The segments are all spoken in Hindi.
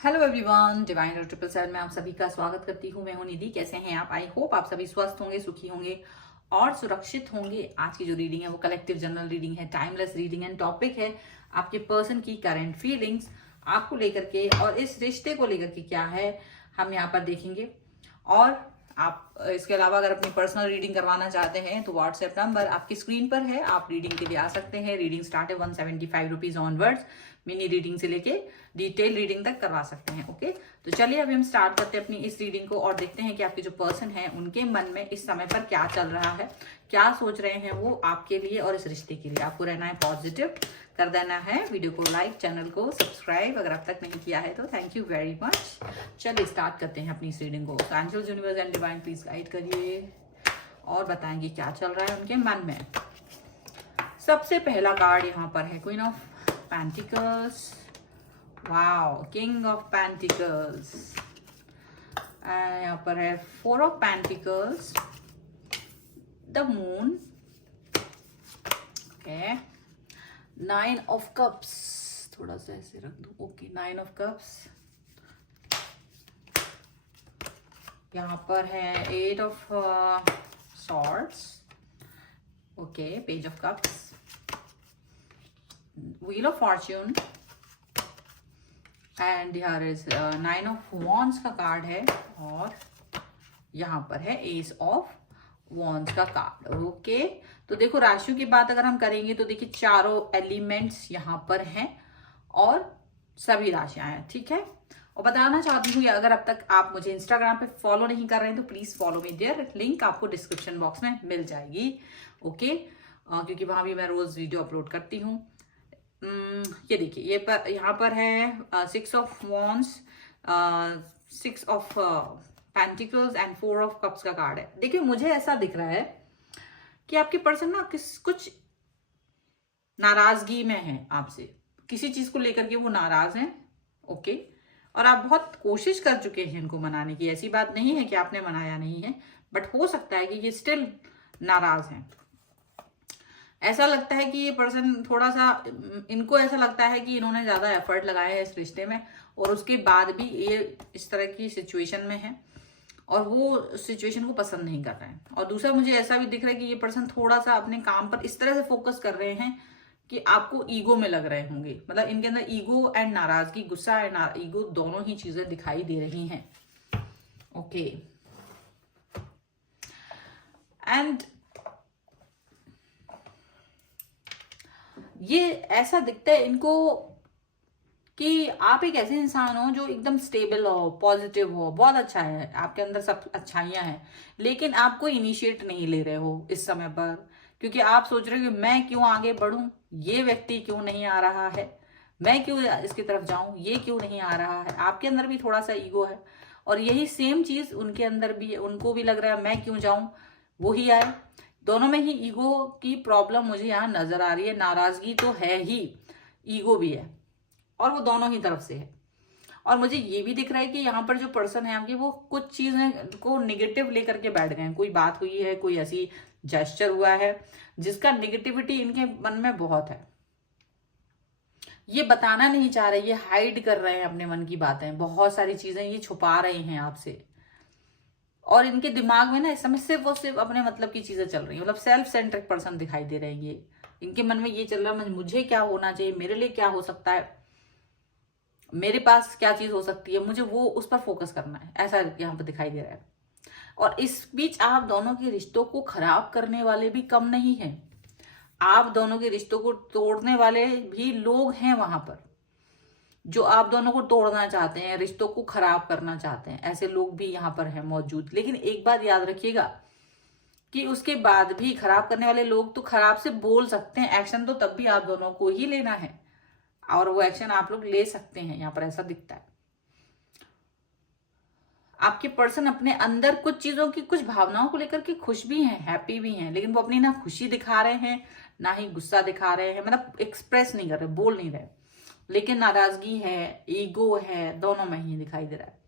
हेलो एवरीवन, डिवाइन और 777 में आप सभी का स्वागत करती हूँ। मैं हूँ निधि। कैसे हैं आप? आई होप आप सभी स्वस्थ होंगे, सुखी होंगे और सुरक्षित होंगे। आज की जो रीडिंग है वो कलेक्टिव जनरल रीडिंग है, टाइमलेस रीडिंग एंड टॉपिक है आपके पर्सन की करंट फीलिंग्स आपको लेकर के और इस रिश्ते को लेकर के क्या है हम यहाँ पर देखेंगे। और आप इसके अलावा अगर अपनी पर्सनल रीडिंग करवाना चाहते हैं तो व्हाट्सएप नंबर आपकी स्क्रीन पर है, आप रीडिंग के लिए आ सकते हैं। रीडिंग स्टार्ट है 175 रुपीज ऑनवर्ड्स। मिनी रीडिंग से लेके डिटेल रीडिंग तक करवा सकते हैं। ओके, तो चलिए अभी हम स्टार्ट करते हैं अपनी इस रीडिंग को और देखते हैं कि आपके जो पर्सन है उनके मन में इस समय पर क्या चल रहा है, क्या सोच रहे हैं वो आपके लिए और इस रिश्ते के लिए। आपको रहना है पॉजिटिव, कर देना है वीडियो को लाइक, चैनल को सब्सक्राइब अगर अब तक नहीं किया है तो थैंक यू वेरी मच। चलिए स्टार्ट करते हैं अपनी इस रीडिंग को। Angels, universe and divine please guide करिए और बताएंगे क्या चल रहा है उनके मन में। सबसे पहला कार्ड यहाँ पर है queen of pentacles, wow, king of pentacles, यहाँ पर है 4 of pentacles, the moon, okay, 9 of cups, थोड़ा सा ऐसे रख दो, ओके, 9 ऑफ कप्स, यहाँ पर है 8 of swords, okay, page of cups, wheel of Fortune and here is 9 of wands का कार्ड है और यहाँ पर है एस ऑफ वॉन्ड्स का कार्ड। ओके, तो देखो राशियों की बात अगर हम करेंगे तो देखिए चारों एलिमेंट्स यहाँ पर हैं और सभी राशियां हैं, ठीक है। और बताना चाहती हूँ अगर अब तक आप मुझे इंस्टाग्राम पे फॉलो नहीं कर रहे हैं तो please follow me there, link आपको डिस्क्रिप्शन बॉक्स में मिल जाएगी। ओके, क्योंकि वहां भी मैं रोज वीडियो अपलोड करती हूँ। ये देखिए यहाँ पर है 6 of wands, 6 of pentacles and 4 of cups का कार्ड है। देखिए मुझे ऐसा दिख रहा है कि आपके पर्सन ना कुछ नाराजगी में है आपसे, किसी चीज को लेकर के वो नाराज हैं। ओके, और आप बहुत कोशिश कर चुके हैं इनको मनाने की, ऐसी बात नहीं है कि आपने मनाया नहीं है, बट हो सकता है कि ये स्टिल नाराज हैं। ऐसा लगता है कि ये पर्सन थोड़ा सा, इनको ऐसा लगता है कि इन्होंने ज्यादा एफर्ट लगाया है इस रिश्ते में और उसके बाद भी ये इस तरह की सिचुएशन में है और वो सिचुएशन को पसंद नहीं कर रहे हैं। और दूसरा मुझे ऐसा भी दिख रहा है कि ये पर्सन थोड़ा सा अपने काम पर इस तरह से फोकस कर रहे हैं कि आपको ईगो में लग रहे होंगे, मतलब इनके अंदर ईगो एंड नाराजगी, गुस्सा एंड ईगो दोनों ही चीजें दिखाई दे रही हैं। ओके, एंड ये ऐसा दिखता है इनको कि आप एक ऐसे इंसान हो जो एकदम स्टेबल हो, पॉजिटिव हो, बहुत अच्छा है, आपके अंदर सब अच्छाइयां हैं, लेकिन आप कोई इनिशिएट नहीं ले रहे हो इस समय पर, क्योंकि आप सोच रहे हो कि मैं क्यों आगे बढ़ूं, ये व्यक्ति क्यों नहीं आ रहा है, मैं क्यों इसकी तरफ जाऊं, ये क्यों नहीं आ रहा है। आपके अंदर भी थोड़ा सा ईगो है और यही सेम चीज उनके अंदर भी है, उनको भी लग रहा है मैं क्यों जाऊं, वो ही आए। दोनों में ही ईगो की प्रॉब्लम मुझे यहाँ नजर आ रही है। नाराजगी तो है ही, ईगो भी है और वो दोनों ही तरफ से है। और मुझे ये भी दिख रहा है कि यहाँ पर जो पर्सन है आपकी, वो कुछ चीजें को निगेटिव लेकर के बैठ गए हैं। कोई बात हुई है, कोई ऐसी जेस्चर हुआ है जिसका निगेटिविटी इनके मन में बहुत है। ये बताना नहीं चाह रहे, ये हाइड कर रहे हैं अपने मन की बातें, बहुत सारी चीजें ये छुपा रहे हैं आपसे। और इनके दिमाग में ना इस समय सिर्फ और सिर्फ अपने मतलब की चीजें चल रही है, मतलब सेल्फ सेंट्रिक पर्सन दिखाई दे रहे हैं ये। इनके मन में ये चल रहा है मुझे क्या होना चाहिए, मेरे लिए क्या हो सकता है, मेरे पास क्या चीज हो सकती है, मुझे वो उस पर फोकस करना है, ऐसा यहाँ पर दिखाई दे रहा है। और इस बीच आप दोनों के रिश्तों को खराब करने वाले भी कम नहीं हैं। आप दोनों के रिश्तों को तोड़ने वाले भी लोग हैं वहां पर, जो आप दोनों को तोड़ना चाहते हैं, रिश्तों को खराब करना चाहते हैं, ऐसे लोग भी यहाँ पर हैं मौजूद। लेकिन एक बात याद रखिएगा कि उसके बाद भी खराब करने वाले लोग तो खराब से बोल सकते हैं, एक्शन तो तब भी आप दोनों को ही लेना है और वो एक्शन आप लोग ले सकते हैं, यहाँ पर ऐसा दिखता है। आपके पर्सन अपने अंदर कुछ चीजों की, कुछ भावनाओं को लेकर के खुश भी हैं, हैप्पी भी हैं, लेकिन वो अपनी ना खुशी दिखा रहे हैं ना ही गुस्सा दिखा रहे हैं, मतलब एक्सप्रेस नहीं कर रहे, बोल नहीं रहे, लेकिन नाराजगी है, ईगो है, दोनों में ही दिखाई दे रहा है।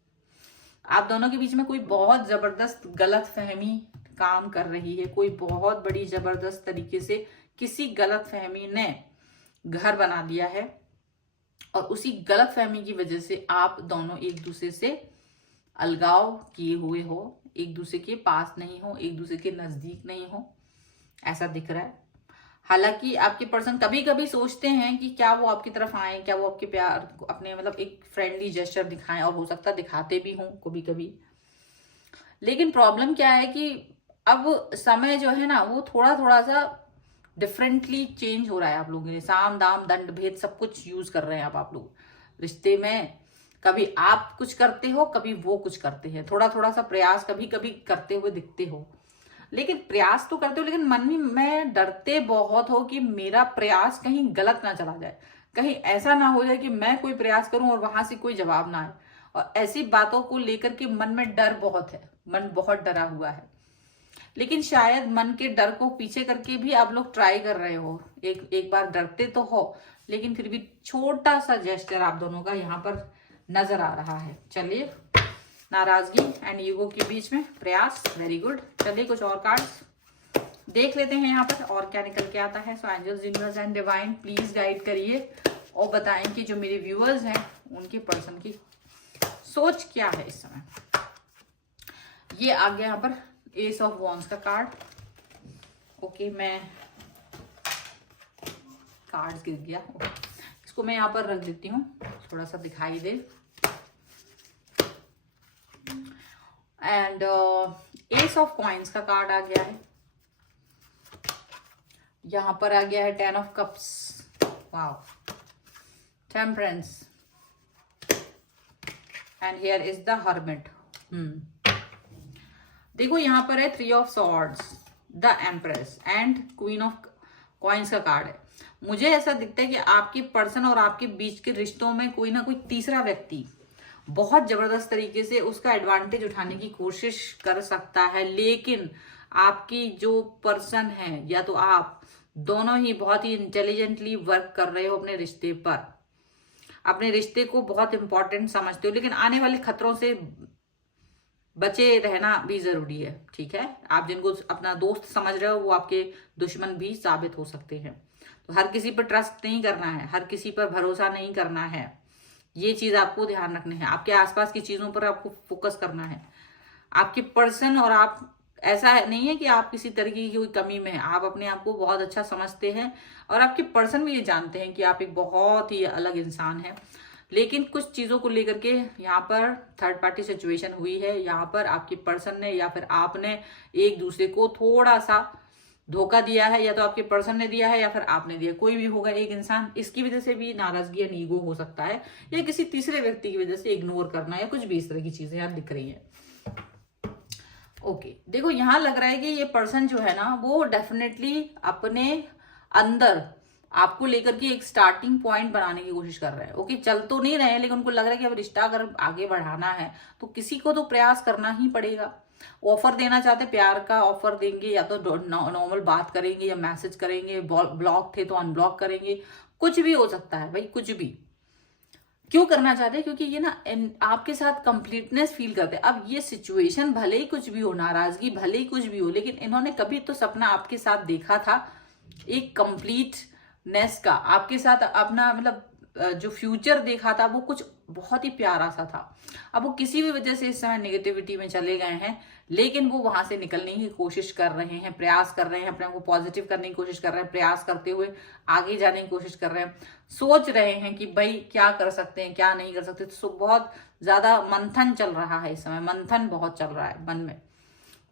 आप दोनों के बीच में कोई बहुत जबरदस्त गलत फहमी काम कर रही है, कोई बहुत बड़ी जबरदस्त तरीके से किसी गलत फहमी ने घर बना दिया है और उसी गलत फहमी की वजह से आप दोनों एक दूसरे से अलगाव किए हुए हो, एक दूसरे के पास नहीं हो, एक दूसरे के नजदीक नहीं हो, ऐसा दिख रहा है। हालांकि आपके पर्सन कभी कभी सोचते हैं कि क्या वो आपकी तरफ आए, क्या वो आपके प्यार अपने मतलब एक फ्रेंडली जेस्चर दिखाएं, और हो सकता है दिखाते भी हों कभी कभी। लेकिन प्रॉब्लम क्या है कि अब समय जो है ना वो थोड़ा थोड़ा सा डिफरेंटली चेंज हो रहा है। आप लोगों के साम दाम दंड भेद सब कुछ यूज कर रहे हैं आप लोग रिश्ते में। कभी आप कुछ करते हो, कभी वो कुछ करते हैं, थोड़ा थोड़ा सा प्रयास कभी कभी करते हुए दिखते हो, लेकिन प्रयास तो करते हो, लेकिन मन में डरते बहुत हो कि मेरा प्रयास कहीं गलत ना चला जाए, कहीं ऐसा ना हो जाए कि मैं कोई प्रयास करूं और वहां से कोई जवाब ना आए। और ऐसी बातों को लेकर के मन में डर बहुत है, मन बहुत डरा हुआ है। लेकिन शायद मन के डर को पीछे करके भी आप लोग ट्राई कर रहे हो, एक बार डरते तो हो, लेकिन फिर भी छोटा सा जेस्चर आप दोनों का यहाँ पर नजर आ रहा है। चलिए, नाराजगी एंड ईगो के बीच में प्रयास, वेरी गुड। चलिए कुछ और कार्ड्स देख लेते हैं यहाँ पर और क्या निकल के आता है। So angels, universe and divine please guide करिए और बताएं कि जो मेरे व्यूअर्स हैं उनके पर्सन की सोच क्या है इस समय। ये आ गया यहाँ पर एस ऑफ वॉन्ड्स का कार्ड। ओके, मैं कार्ड्स गिर गया, इसको मैं यहाँ पर रख देती हूँ थोड़ा सा दिखाई दे। एंड एस ऑफ कॉइन्स का कार्ड आ गया है। यहां पर आ गया है 10 of cups, wow, temperance, and here is the hermit. देखो यहां पर है 3 of swords, the empress and queen of coins का कार्ड है। मुझे ऐसा दिखता है कि आपके पर्सन और आपके बीच के रिश्तों में कोई ना कोई तीसरा व्यक्ति बहुत जबरदस्त तरीके से उसका एडवांटेज उठाने की कोशिश कर सकता है, लेकिन आपकी जो पर्सन है या तो आप दोनों ही बहुत ही इंटेलिजेंटली वर्क कर रहे हो अपने रिश्ते पर, अपने रिश्ते को बहुत इंपॉर्टेंट समझते हो, लेकिन आने वाले खतरों से बचे रहना भी जरूरी है। ठीक है, आप जिनको अपना दोस्त समझ रहे हो वो आपके दुश्मन भी साबित हो सकते हैं। तो हर किसी पर ट्रस्ट नहीं करना है, हर किसी पर भरोसा नहीं करना है, ये चीज आपको ध्यान रखनी है। आपके आसपास की चीजों पर आपको फोकस करना है। आपके पर्सन और आप, ऐसा नहीं है कि आप किसी तरीके की कोई कमी में हैं, आप अपने आप को बहुत अच्छा समझते हैं और आपके पर्सन भी ये जानते हैं कि आप एक बहुत ही अलग इंसान हैं। लेकिन कुछ चीजों को लेकर के यहाँ पर थर्ड पार्टी सिचुएशन हुई है। यहाँ पर आपके पर्सन ने या फिर आपने एक दूसरे को थोड़ा सा धोखा दिया है, या तो आपके पर्सन ने दिया है या फिर आपने दिया, कोई भी होगा एक इंसान, इसकी वजह से भी नाराजगी या ईगो हो सकता है, या किसी तीसरे व्यक्ति की वजह से इग्नोर करना, या कुछ भी इस तरह की चीजें यहाँ दिख रही है। ओके, देखो यहाँ लग रहा है कि ये पर्सन जो है ना वो डेफिनेटली अपने अंदर आपको लेकर के एक स्टार्टिंग पॉइंट बनाने की कोशिश कर रहे हैं। ओके, चल तो नहीं रहे हैं, लेकिन उनको लग रहा है कि अब रिश्ता अगर आगे बढ़ाना है तो किसी को तो प्रयास करना ही पड़ेगा। ऑफर देना चाहते, प्यार का ऑफर देंगे, या तो नॉर्मल बात करेंगे या मैसेज करेंगे, ब्लॉक थे तो अनब्लॉक करेंगे, कुछ भी हो सकता है भाई, कुछ भी। क्यों करना चाहते हैं? क्योंकि ये ना आपके साथ कंप्लीटनेस फील करते हैं। अब ये सिचुएशन भले ही कुछ भी हो, नाराजगी भले ही कुछ भी हो, लेकिन इन्होंने कभी तो सपना आपके साथ देखा था एक कंप्लीटनेस का, आपके साथ अपना मतलब जो फ्यूचर देखा था वो कुछ बहुत ही प्यारा सा था। अब वो किसी भी वजह से इस समय नेगेटिविटी में चले गए हैं, लेकिन वो वहां से निकलने की कोशिश कर रहे हैं, प्रयास कर रहे हैं, अपने आप को पॉजिटिव करने की कोशिश कर रहे हैं, प्रयास करते हुए आगे जाने की कोशिश कर रहे हैं, सोच रहे हैं कि भाई क्या कर सकते हैं क्या नहीं कर सकते। तो बहुत ज्यादा मंथन चल रहा है इस समय, मंथन बहुत चल रहा है मन में,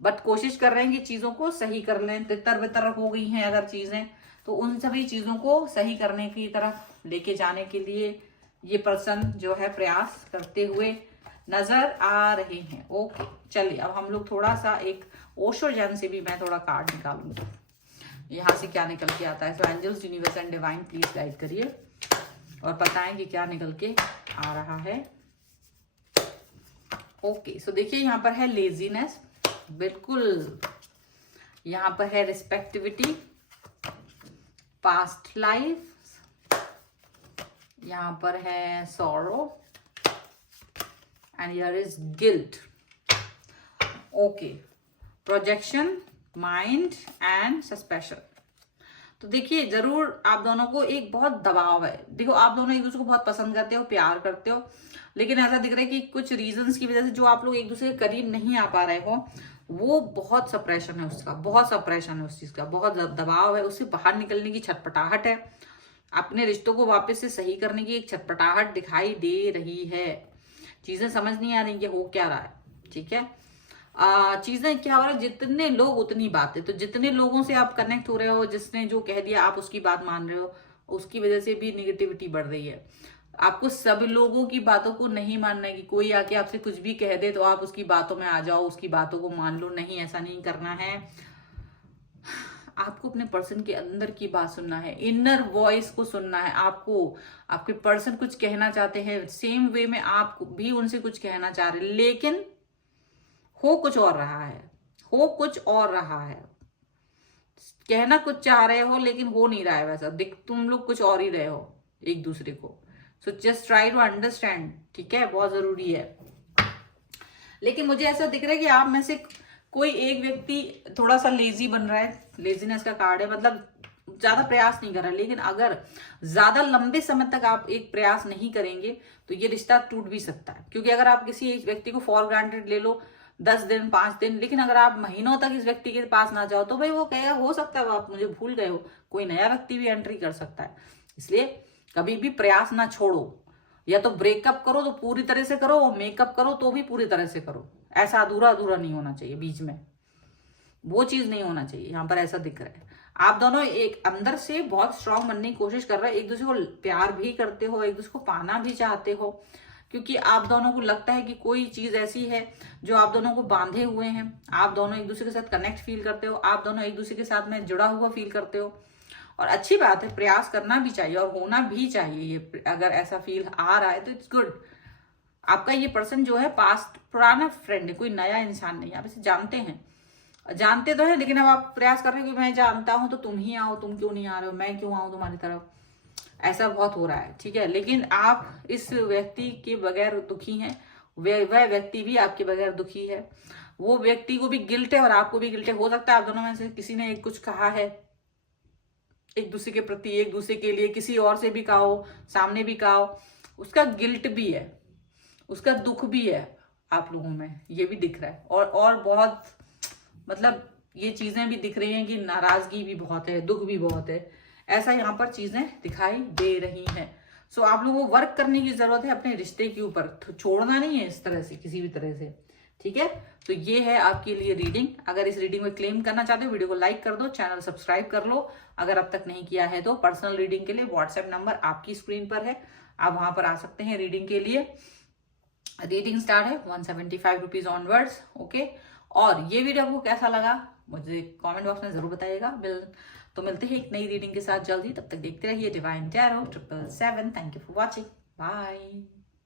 बट कोशिश कर रहे हैं कि चीजों को सही कर लें। तितर बितर हो गई हैं अगर चीजें, तो उन सभी चीजों को सही करने की तरफ लेके जाने के लिए ये पर्सन जो है प्रयास करते हुए नजर आ रहे हैं। ओके, चलिए अब हम लोग थोड़ा सा एक ओशो जैन से भी मैं थोड़ा कार्ड निकालूंगी, यहाँ से क्या निकल के आता है। So angels, universe and divine please guide करिए और बताएं कि क्या निकल के आ रहा है। ओके, सो देखिए यहाँ पर है लेजीनेस, बिल्कुल यहाँ पर है रिस्पेक्टिविटी, पास्ट लाइफ, यहाँ पर है sorrow, and here is guilt. Okay, projection, mind and suspicion. तो देखिए जरूर आप दोनों को एक बहुत दबाव है। देखो आप दोनों एक दूसरे को बहुत पसंद करते हो, प्यार करते हो, लेकिन ऐसा दिख रहा है कि कुछ रीजंस की वजह से जो आप लोग एक दूसरे के करीब नहीं आ पा रहे हो, वो बहुत सप्रेशन है उसका, बहुत सप्रेशन है उस चीज का, बहुत दबाव है, उससे बाहर निकलने की छटपटाहट है, अपने रिश्तों को वापस से सही करने की एक छटपटाहट दिखाई दे रही है। चीजें समझ नहीं आ रही कि हो क्या रहा है, ठीक है। चीजें क्या हो रहा है, जितने लोग उतनी बातें, तो जितने लोगों से आप कनेक्ट हो रहे हो, जिसने जो कह दिया आप उसकी बात मान रहे हो, उसकी वजह से भी निगेटिविटी बढ़ रही है। आपको सब लोगों की बातों को नहीं मानना है कि कोई आके आपसे कुछ भी कह दे तो आप उसकी बातों में आ जाओ, उसकी बातों को मान लो, नहीं, ऐसा नहीं करना है। आपको अपने पर्सन के अंदर की बात सुनना है, इनर वॉइस को सुनना है आपको। आपके पर्सन कुछ कहना चाहते हैं, सेम वे में आप भी उनसे कुछ कहना चाह रहे, लेकिन हो कुछ और रहा है, हो कुछ और रहा है। कहना कुछ चाह रहे हो लेकिन हो नहीं रहा है वैसा, दिख तुम लोग कुछ और ही रहे हो एक दूसरे को। So just try to understand, ठीक है, बहुत जरूरी है। लेकिन मुझे ऐसा दिख रहा है कि आप में से कोई एक व्यक्ति थोड़ा सा लेजी बन रहा है, लेजीनेस का कार्ड है, मतलब ज्यादा प्रयास नहीं कर रहा है। लेकिन अगर ज्यादा लंबे समय तक आप एक प्रयास नहीं करेंगे तो ये रिश्ता टूट भी सकता है। क्योंकि अगर आप किसी एक व्यक्ति को फॉर ग्रांटेड ले लो 10 दिन 5 दिन, लेकिन अगर आप महीनों तक इस व्यक्ति के पास ना जाओ तो भाई वो कहेगा हो सकता है आप मुझे भूल गए हो, कोई नया व्यक्ति भी एंट्री कर सकता है। इसलिए कभी भी प्रयास ना छोड़ो, या तो ब्रेकअप करो तो पूरी तरह से करो, और मेकअप करो तो भी पूरी तरह से करो। ऐसा अधूरा अधूरा नहीं होना चाहिए, बीच में वो चीज नहीं होना चाहिए। यहाँ पर ऐसा दिख रहा है आप दोनों एक अंदर से बहुत स्ट्रांग बनने की कोशिश कर रहे हो, एक दूसरे को प्यार भी करते हो, एक दूसरे को पाना भी चाहते हो, क्योंकि आप दोनों को लगता है कि कोई चीज ऐसी है जो आप दोनों को बांधे हुए हैं। आप दोनों एक दूसरे के साथ कनेक्ट फील करते हो, आप दोनों एक दूसरे के साथ में जुड़ा हुआ फील करते हो। और अच्छी बात है, प्रयास करना भी चाहिए और होना भी चाहिए। ये अगर ऐसा फील आ रहा है तो इट्स गुड। आपका ये पर्सन जो है पास्ट पुराना फ्रेंड है, कोई नया इंसान नहीं। आप इसे जानते हैं, जानते तो है, लेकिन अब आप प्रयास कर रहे हो कि मैं जानता हूं तो तुम ही आओ, तुम क्यों नहीं आ रहे हो, मैं क्यों आऊं तुम्हारी तरफ, ऐसा बहुत हो रहा है, ठीक है। लेकिन आप इस व्यक्ति के बगैर दुखी हैं, वह व्यक्ति भी आपके बगैर दुखी है। वो व्यक्ति को भी गिल्ट है और आपको भी गिल्ट है। हो सकता है आप दोनों में से किसी ने कुछ कहा है एक दूसरे के प्रति, एक दूसरे के लिए, किसी और से भी कहा हो, सामने भी कहा हो, उसका गिल्ट भी है, उसका दुख भी है आप लोगों में, ये भी दिख रहा है। और बहुत मतलब ये चीजें भी दिख रही हैं कि नाराजगी भी बहुत है, दुख भी बहुत है, ऐसा यहाँ पर चीजें दिखाई दे रही हैं। सो आप लोगों को वर्क करने की जरूरत है अपने रिश्ते के ऊपर, छोड़ना नहीं है इस तरह से किसी भी तरह से, ठीक है। तो ये है आपके लिए रीडिंग। अगर इस रीडिंग में क्लेम करना चाहते हो वीडियो को लाइक कर दो, चैनल सब्सक्राइब कर लो अगर अब तक नहीं किया है तो। पर्सनल रीडिंग के लिए व्हाट्सएप नंबर आपकी स्क्रीन पर है, आप वहां पर आ सकते हैं रीडिंग के लिए। रीडिंग स्टार्ट है 175 रुपीज ऑनवर्ड्स, ओके। और ये वीडियो आपको कैसा लगा मुझे कमेंट बॉक्स में जरूर बताइएगा। तो मिलते हैं एक नई रीडिंग के साथ जल्दी, तब तक देखते रहिए Divine Tarot 777। Thank you for watching, bye.